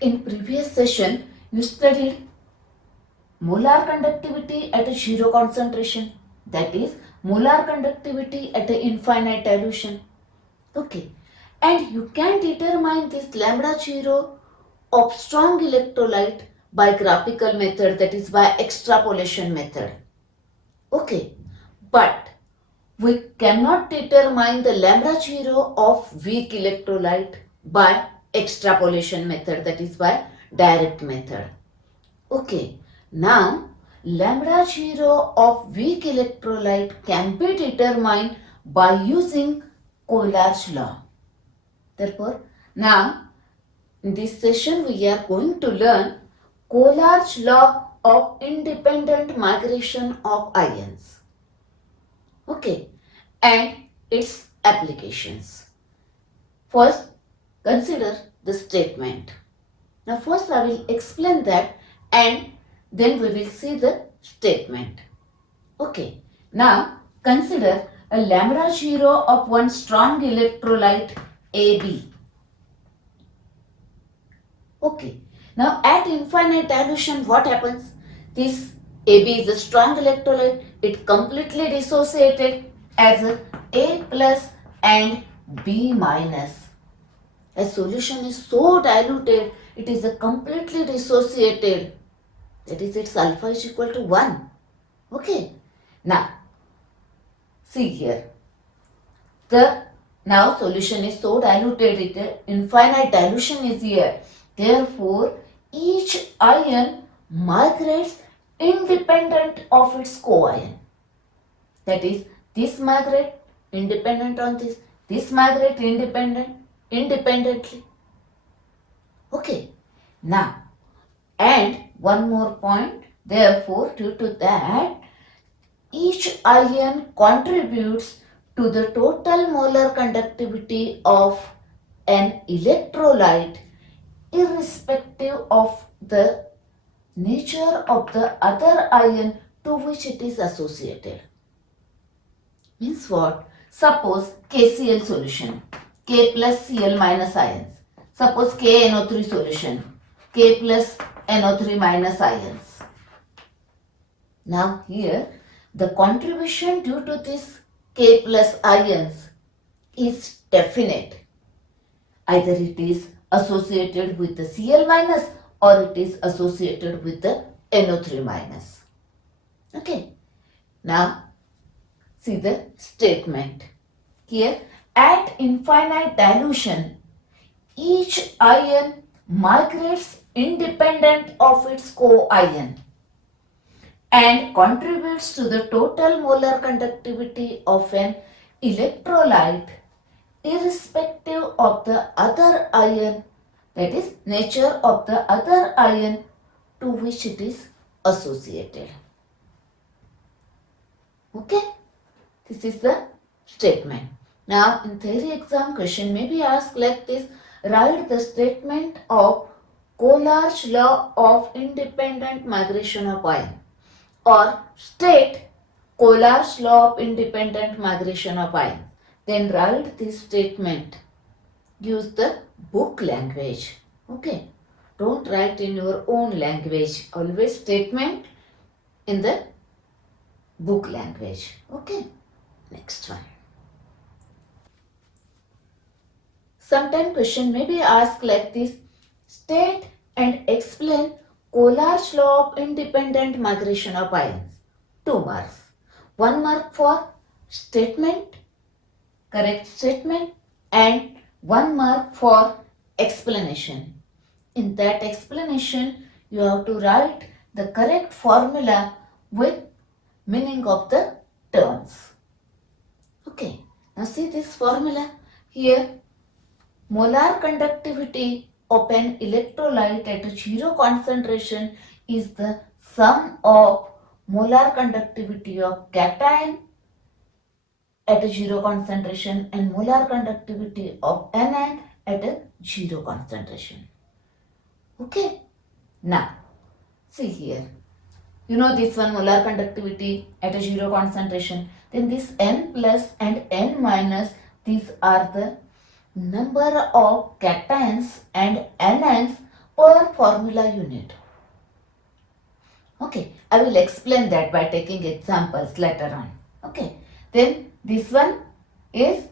In previous session, you studied molar conductivity at a zero concentration, that is molar conductivity at an infinite dilution. Okay, and you can determine this lambda zero of strong electrolyte by graphical method, that is by extrapolation method. Okay, but we cannot determine the lambda zero of weak electrolyte by extrapolation method, that is by direct method. Okay, now lambda zero of weak electrolyte can be determined by using Kohlrausch law. Therefore, now in this session we are going to learn Kohlrausch law of independent migration of ions. Okay, and its applications. First, consider the statement. Now first I will explain that and then we will see the statement. Okay, now consider a lambda zero of one strong electrolyte AB. Okay, now at infinite dilution what happens? This AB is a strong electrolyte, it completely dissociated as A plus and B minus. A solution is so diluted, it is a completely dissociated, that is its alpha is equal to 1. Okay, now see here, the now solution is so diluted, it infinite dilution is here, therefore each ion migrates independent of its co-ion, that is this migrate independent on this migrate independently. Okay, now and one more point, therefore due to that each ion contributes to the total molar conductivity of an electrolyte irrespective of the nature of the other ion to which it is associated. Means what? Suppose KCl solution, K plus Cl minus ions. Suppose KNO3 solution, K plus NO3 minus ions. Now here the contribution due to this K plus ions is definite. Either it is associated with the Cl minus or it is associated with the NO3 minus. Okay. Now see the statement. Here at infinite dilution, each ion migrates independent of its co-ion and contributes to the total molar conductivity of an electrolyte irrespective of the other ion, that is nature of the other ion to which it is associated. Okay, this is the statement. Now in theory exam question may be asked like this: write the statement of Kohlrausch law of independent migration of ion, or state Kohlrausch law of independent migration of ion. Then write this statement. Use the book language. Okay. Don't write in your own language. Always statement in the book language. Okay. Next one. Sometime question may be asked like this: state and explain Kohlrausch law of independent migration of ions. 2 marks. 1 mark for statement, correct statement, and 1 mark for explanation. In that explanation, you have to write the correct formula with meaning of the terms. Okay, now see this formula here. Molar conductivity of an electrolyte at a zero concentration is the sum of molar conductivity of cation at a zero concentration and molar conductivity of anion at a zero concentration. Okay, now see here. You know this one, molar conductivity at a zero concentration. Then this N plus and N minus, these are the number of cations and anions per formula unit. Okay, I will explain that by taking examples later on. Okay, then this one is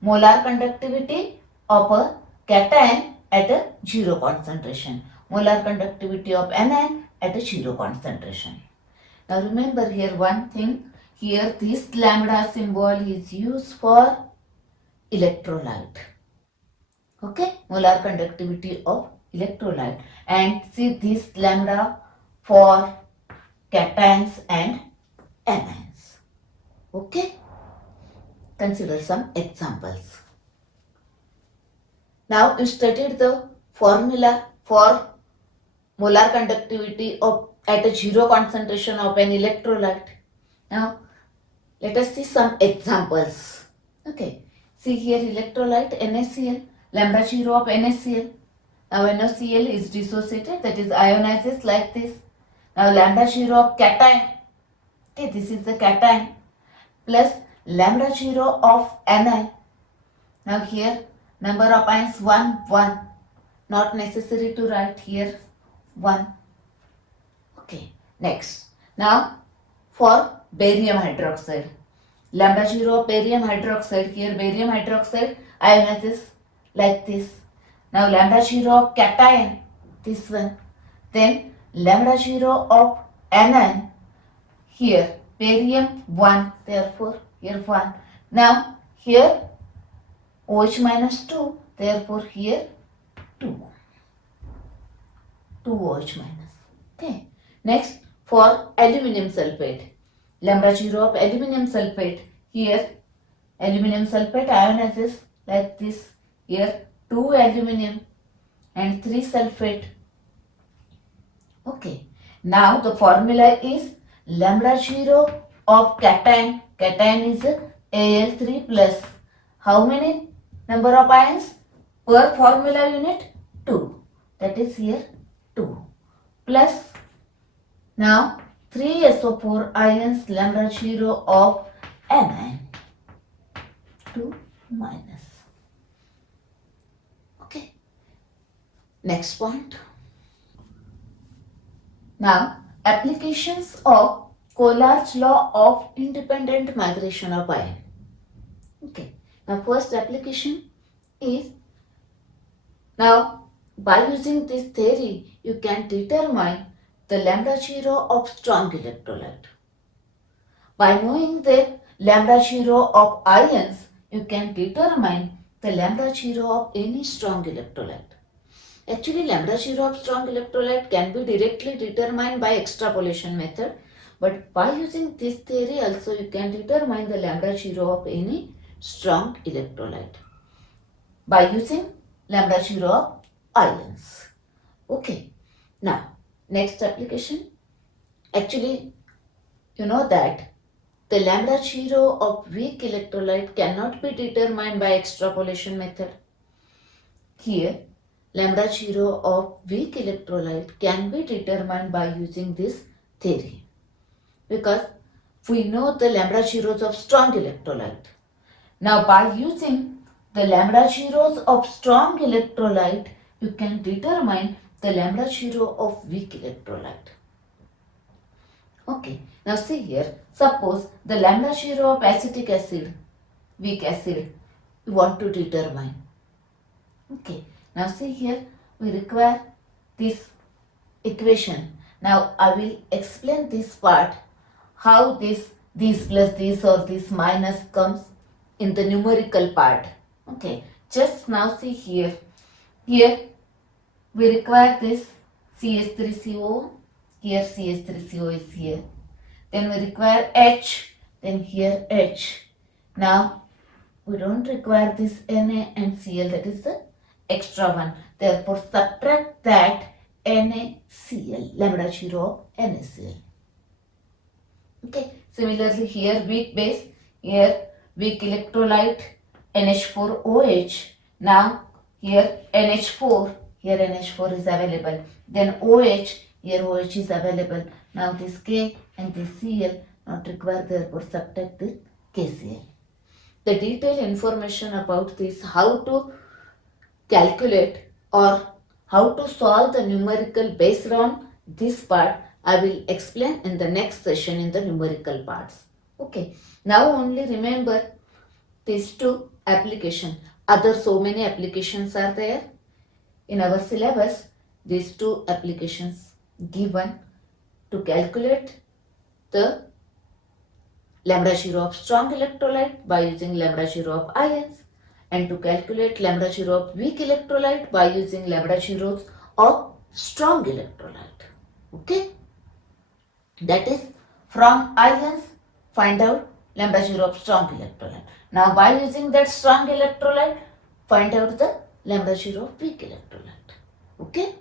molar conductivity of a cation at a zero concentration. Molar conductivity of anion at a zero concentration. Now remember here one thing, here this lambda symbol is used for electrolyte. Okay, molar conductivity of electrolyte, and see this lambda for cations and anions. Okay, consider some examples. Now you studied the formula for molar conductivity of at a zero concentration of an electrolyte. Now let us see some examples. Okay, see here electrolyte NaCl, lambda 0 of NaCl. Now NaCl is dissociated, that is ionizes like this. Now lambda 0 of cation, okay, this is the cation, plus lambda 0 of anion. Now here number of ions 1, not necessary to write here 1. Okay, next. Now for barium hydroxide, lambda 0 of barium hydroxide, here barium hydroxide ionizes like this. Now lambda 0 of cation, this one. Then lambda 0 of anion, here barium 1, therefore here 1. Now here OH minus 2, therefore here 2. 2 OH minus. Okay. Next for aluminum sulfate, lambda 0 of aluminum sulfate, here aluminum sulfate ionizes like this, here 2 aluminum and 3 sulfate. Okay, now the formula is lambda 0 of cation, cation is Al3 plus how many number of ions per formula unit? 2, that is here 2 plus now 3 SO4 ions lambda 0 of anion, 2 minus. Okay, next point. Now applications of Kohlrausch law of independent migration of ion. Okay, now first application is, now by using this theory you can determine the lambda 0 of strong electrolyte. By knowing the lambda 0 of ions, you can determine the lambda 0 of any strong electrolyte. Actually, lambda 0 of strong electrolyte can be directly determined by extrapolation method, but by using this theory also you can determine the lambda 0 of any strong electrolyte by using lambda 0 of ions. Okay, now next application. Actually, you know that the lambda 0 of weak electrolyte cannot be determined by extrapolation method. Here, lambda 0 of weak electrolyte can be determined by using this theory, because we know the lambda 0s of strong electrolyte. Now by using the lambda 0s of strong electrolyte, you can determine the lambda 0 of weak electrolyte. Okay, now see here, suppose the lambda 0 of acetic acid, weak acid, you want to determine. Okay, now see here, we require this equation. Now I will explain this part, how this plus this or this minus comes in the numerical part. Okay, just now see here, here we require this CH3CO, here CH3CO is here, then we require H, then here H. Now we don't require this Na and Cl, that is the extra one, therefore subtract that NaCl, lambda 0 of NaCl. Okay, similarly here weak base, here weak electrolyte NH4OH. Now here NH4, here NH4 is available, then OH, here OH is available. Now this K and this Cl not required, therefore subtract this KCl. The detailed information about this, how to calculate or How to solve the numerical based on this part I will explain in the next session in the numerical parts. Okay. Now only remember these two application. Other so many applications are there in our syllabus. These two applications given to calculate the lambda zero of strong electrolyte by using lambda zero of ions, and to calculate lambda zero of weak electrolyte by using lambda zeros of strong electrolyte. Okay, that is from ions find out lambda zero of strong electrolyte. Now by using that strong electrolyte find out the lambda zero of weak electrolyte. Okay.